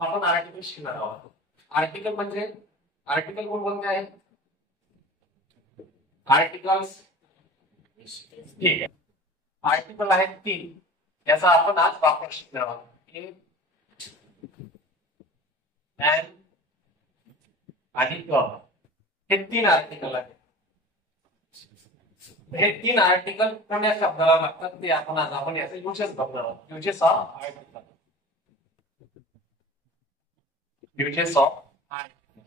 आपण आर्टिकल शिकणार आहोत. आर्टिकल म्हणजे आर्टिकल कोणते आहेत? आर्टिकल्स ठीक आहे. आर्टिकल आहेत 3. याचा आपण आज वापर शिकणार आहोत. एन आणि क हे 3 आर्टिकल आहेत. हे 3 आर्टिकल कोणत्या शब्दाला लागतात ते आपण याचे युजेस बघणार आहोत. Uses of article. Uses of article.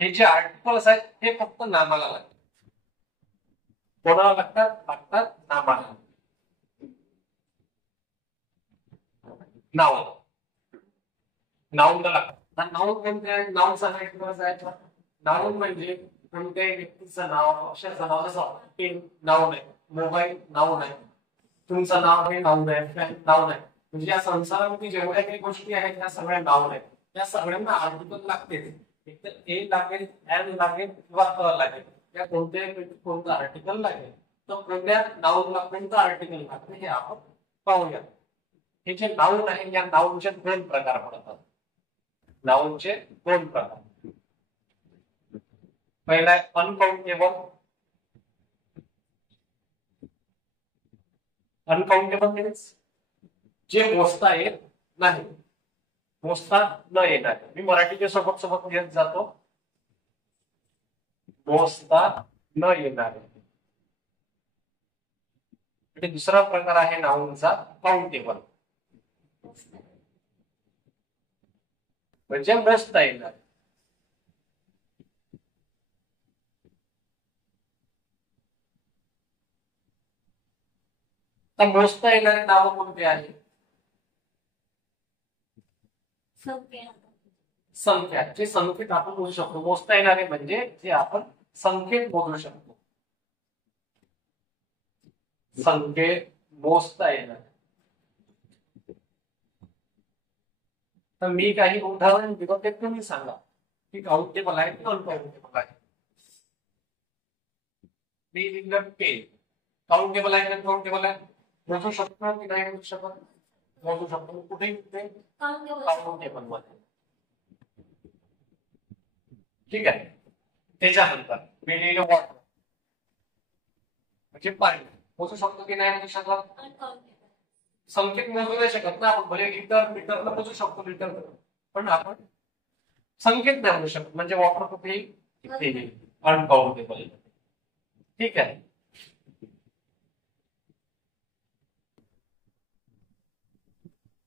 हे जे आर्टिकल्स आहेत हे फक्त नामाला लागतात. कोणाला लागतात नामाला. नाउन नाउनला लागतात. नाउन म्हणजे नाउन सांगायचं. नाउन म्हणजे कोणत्याही व्यक्तीचं नाव, अक्षराचं नाव. जसं पेन नाउन आहे, मोबाईल नाउन आहे, तुमचं नाव हे नाउन आहे, फॅन नाउन आहे. म्हणजे या संसारामध्ये जेवढ्या काही गोष्टी आहेत त्या सगळ्या नाउन आहेत. त्या सगळ्यांना आर्टिकल लागते. एक तर ए लागेल, एन लागेल किंवा क लागेल. या कोणत्याही कोणतं आर्टिकल लागेल. तर कोणत्या नाउनला कोणतं आर्टिकल लागते हे आपण पाहूया. हे जे नाउन आहे या नाउनचे 2 प्रकार पडतात. नाउनचे 2 प्रकार. पहिला आहे अनकाउंटेबल. अनकाउंटेबल मीन्स जे मोजता येत नाही, मोजता न येणार. मी मराठीच्या सोबत घेत जातो. मोजता न येणार. दुसरा प्रकार आहे नाउनचा काउंटेबल, म्हणजे मोजता येणार. तर मोजता येणारे नाव कोणते आहे? संख्या. जे संख्येत आपण मोजू शकतो. मोजता येणारे म्हणजे जे आपण संख्येत मोजू शकतो. संख्येत मोजता येणार. तर मी काही उदाहरण दिलं ते तुम्ही सांगा की काउंटेबल आहे की अनकाउंटेबल आहे. मी लिहिलं पेन. काउंटेबल आहे की अनकाउंटेबल आहे? मोजू शकतो की नाही मोजू शकत? मोजू शकतो. कुठे काउंटेबल मध्ये. ठीक आहे. त्याच्यानंतर मी लिहिलं वॉटर म्हणजे पाणी. मोजू शकतो की नाही मोजू शकत? संख्येत मोजू नाही शकत ना आपण. भले लिटरला मोजू शकतो लिटर, पण आपण संख्येत नाही मोजू शकत. म्हणजे वॉटर कुठेही अनकाउंटेबल. ठीक आहे.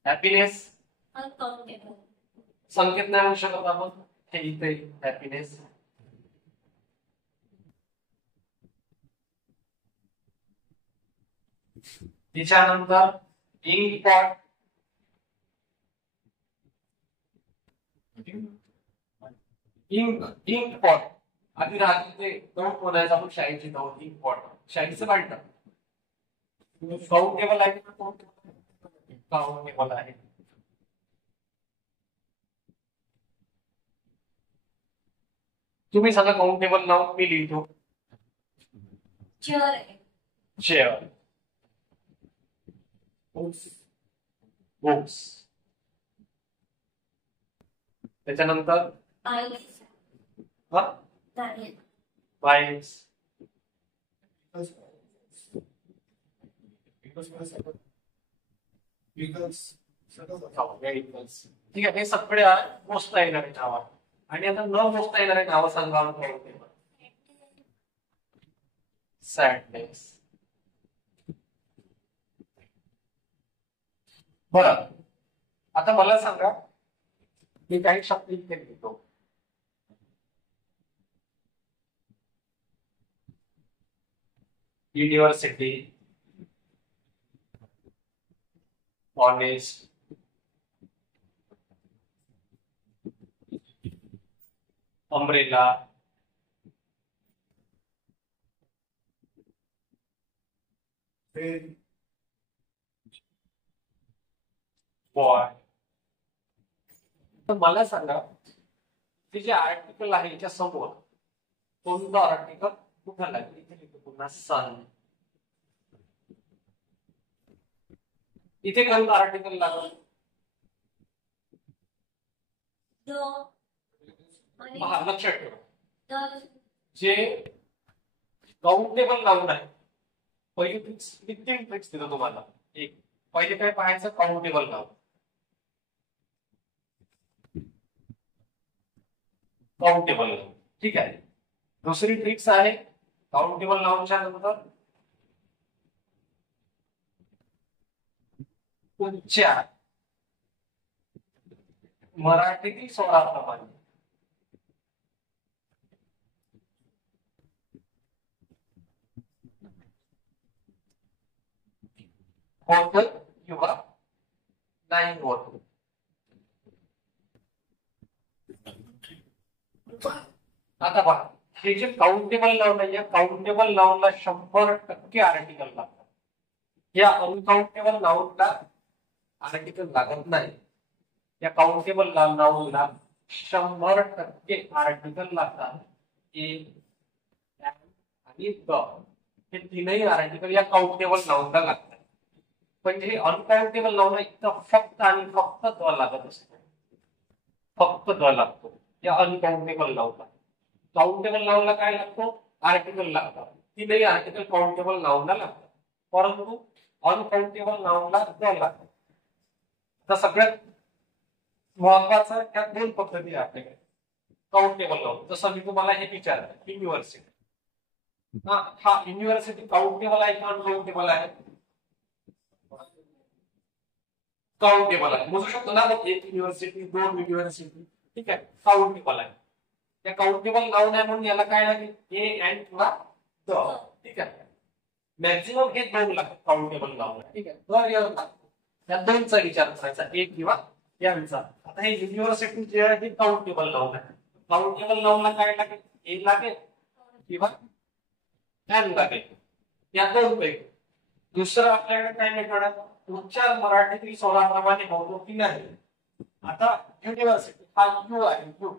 Happiness uncountable. संख्येत नाही म्हणू शकत आपण. हे इथे हॅपीनेस. त्याच्यानंतर इंक पॉट. इंक पॉट आधी राहते ते दौड बोलायचं आपण. शाईची दौड. इंक पॉट शाईचं वाटतं. काउंटेबल आहे का? काउंटेबल आहे. तुम्ही सांगा काउंटेबल नाव. मी लिहितो चेअर. बुक्स. त्याच्यानंतर बाईक्स. ठीक आहे. हे सगळे मोजता येणारे नाव आहे. आणि आता न मोजता येणारे नाव सांगा. सॅडनेस. बरं, आता मला सांगा मी काही शब्द इथे लिहितो. University, honest, umbrella, boy. तर मला सांगा ते जे आर्टिकल आहे याच्या समोर कोणतं आर्टिकल कुठं लागेल? इथे लिहितो पुन्हा सन. इथे कोणतं आर्टिकल लागलं? लक्षात ठेवा, जे काउंटेबल नाउन आहे, पहिली ट्रिक्स, तीन ट्रिक्स देतो तुम्हाला. एक, पहिले काय पाहायचं? Countable noun. काउंटेबल नाउन, ठीक आहे. दुसरी ट्रिक्स आहे काउंटेबल नाउनच्या नंतर उच्चार मराठीतील स्वराप्रमाणे. होत किंवा नाही होत. आता पहा, हे जे काउंटेबल नाउन आहे, या काउंटेबल नाउनला 100% आर्टिकल लागतात. या अनकाउंटेबल नाउनला आर्टिकल लागत नाही. या काउंटेबल नाउनला 100% आर्टिकल लागतात. ए, आणि द, हे तीनही आर्टिकल या काउंटेबल नाउनला लागतात. पण जे अनकाउंटेबल नाउन आहे, इथं फक्त आणि फक्त द लागत असतो. फक्त द लागतो या अनकाउंटेबल नाउनला. काउंटेबल नाउनला काय लागतो? आर्टिकल लागतात. तीनही आर्टिकल काउंटेबल नाउनला लागतात, परंतु अनकाउंटेबल नाउनला द लागतात. तर सगळ्यात महत्वाचं त्या दोन पद्धती आपल्याकडे. काउंटेबल नाउन, जसं मी तुम्हाला हे विचारलं, युनिव्हर्सिटी. हा युनिव्हर्सिटी काउंटेबल आहे की अनकाउंटेबल आहे? काउंटेबल आहे. मोजू शकतो ना, एक युनिव्हर्सिटी, दोन युनिव्हर्सिटी, ठीक आहे, काउंटेबल आहे. त्या काउंटेबल नाउन आहे म्हणून याला काय लागेल? ए अँड किंवा द, ठीक आहे. मॅक्झिमम हे दोन लागतात काउंटेबल नाउन, ठीक आहे. या दोनचा विचार करायचा, एक किंवा या विचार. आता हे युनिव्हर्सिटी जे आहे ते काउंटेबल नाउन आहे. काउंटेबल नाउनला काय लागेल? ए लागेल किंवा एन लागेल, या दोन पैकी. दुसरं आपल्याकडे काय मेथड आहे? उच्चार मराठीतील स्वराप्रमाणे होतो की नाही. आता युनिव्हर्सिटी हा यू आहे, यू,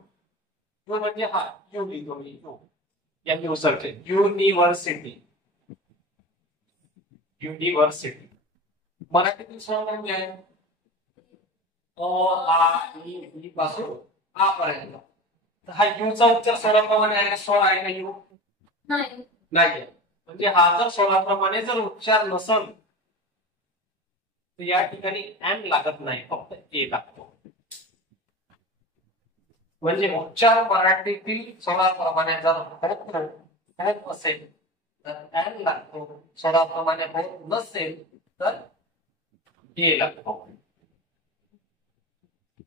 यू म्हणजे हा यू लिहितो मी, यू, या न्यूजरचे युनिव्हर्सिटी. युनिव्हर्सिटी मराठीतील स्वर म्हणजे आहे अ, आ, इ पासून आ पर्यंत. तर हा यूचा उच्चार स्वराप्रमाणे आहे का? स्वर आहे का यू? नाही. म्हणजे हा जर स्वराप्रमाणे जर उच्चार नसल तर या ठिकाणी एन लागत नाही, फक्त ए लागतो. म्हणजे उच्चार मराठीतील स्वराप्रमाणे जर होत असेल तर एन लागतो, स्वराप्रमाणे होत नसेल तर ए लागतो.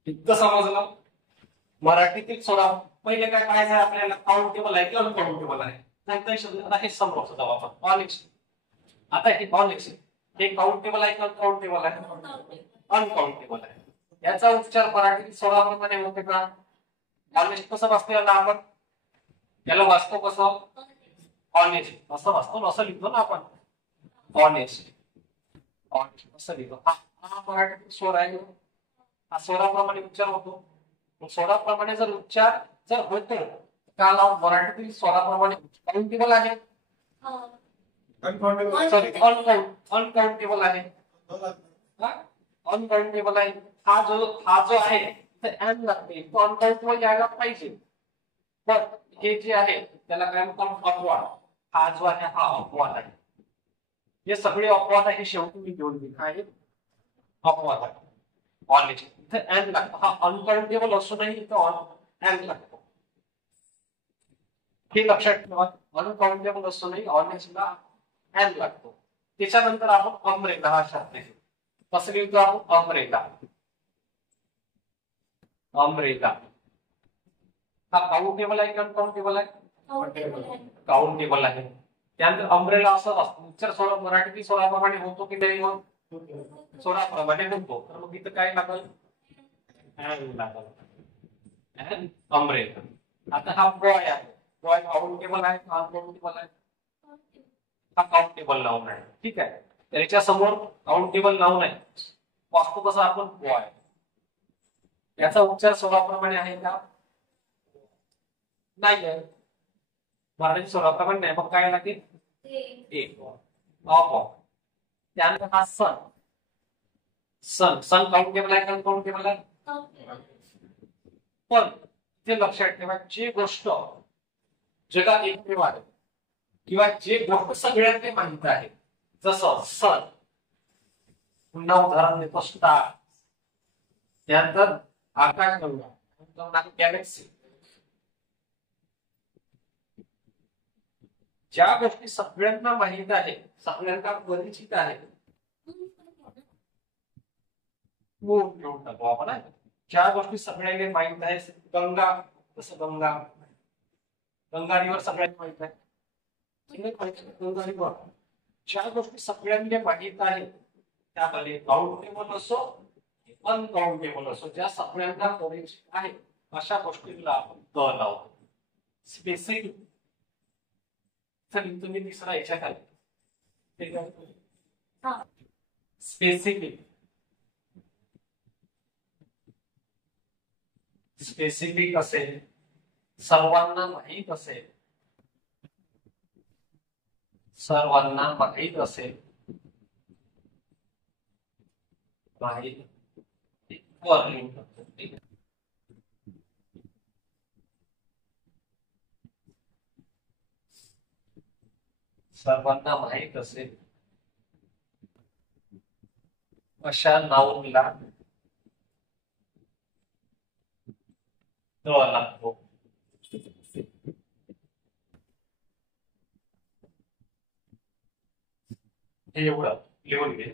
इतकं समजलं? मराठीतील स्वरा पहिले काय पाहायचं आहे आपल्याला? काउंटेबल आहे की अनकाउंटेबल आहे. आता हे समजतो आपण ऑनिक्स. आता हे ऑनिक्स हे काउंटेबल आहे की अनकाउंटेबल आहे? अनकाउंटेबल आहे. याचा उच्चार मराठी स्वराप्रमाणे होते का? ऑनेस्ट कसं वाचतो ना आपण? याला वाचतो कसं? ऑनेस्ट असं वाचतो, असं लिहितो ना आपण, ऑनेस्ट. ऑनेस्ट असं लिहितो. हा मराठी स्वर आहे, हा स्वराप्रमाणे उच्चार होतो. स्वराप्रमाणे जर उच्चार जर होतो का मराठीतील स्वराप्रमाणे काउंटेबल आहे? सॉरी, अनकाउंटेबल आहे. अनकाउंटेबल आहे. हा जो आहे एन लागते, तो अनकाउंटेबल यायला पाहिजे. पण हे जे आहे त्याला काय म्हणतात? अपवाद. हा जो आहे हा अपवाद आहे. हे सगळे अपवाद आहे, शेवटी मी घेऊन घेईन. हा अपवाद आहे. ऑनेस्ट इथे एन लागतो. हा अनकाउंटेबल असूनही इथं एन लागतो. हे लक्षात ठेवा. अनकाउंटेबल असूनही ऑनेस्टला एन लागतो. त्याच्यानंतर आपण अम्ब्रेला हा शब्द आहे. कसं लिहितो आपण? अम्ब्रेला. अम्ब्रेला हा काउंटेबल आहे की अनकाउंटेबल आहे? काउंटेबल आहे. त्यानंतर अम्ब्रेला असं असतो, उच्चार स्वर मराठीतील स्वराप्रमाणे होतो की नाही? मग स्वराप्रमाणे होतो, तर मग इथं काय लागल? एन लागल. An umbrella. आता हा बॉय आहे, बॉय काउंटेबल आहे का अनकाउंटेबल आहे? हा काउंटेबल नाउन आहे, ठीक आहे. त्याच्या समोर काउंटेबल नाउन आहे, वाचतो कसं आपण? बॉय. याचा उच्चार स्वराप्रमाणे आहे का? नाही आहे. मराठी स्वराप्रमाणे नाही, मग काय लागेल? ए. त्यानंतर हा सन. सन सन काउंटेबल आहे का काउंटेबल आहे? पण ते लक्षात ठेवा, जी गोष्ट जगात एकमेव आहे किंवा जे गोष्ट सगळ्यांना माहित आहे, जसं सन, पुन्हा उदाहरण देतो स्टार, त्यानंतर आकाशगंगा, गॅलेक्सी, ज्या गोष्टी सगळ्यांना माहित आहे, सगळ्यांना परिचित आहे, घेऊन टाकू आपण. ज्या गोष्टी सगळ्यांना माहित आहे, गंगा, जसं गंगा, गंगा रिव्हर सगळ्यांना माहित आहे, गंगा रिव्हर. ज्या गोष्टी सगळ्यांना माहित आहे त्यामध्ये काउंटेबल असो अनकाउंटेबल असो, ज्या सगळ्यांना परिचित आहे अशा गोष्टींना आपण द लावतो. स्पेसिफिक, तुम्ही तिसरा याच्या खाली स्पेसिफिक. स्पेसिफिक असेल, सर्वांना माहित असेल, सर्वांना माहित असेल, माहित सर्वांना माहित असेल अशा नाऊनला द लागतो. हे एवढं लिहून घे.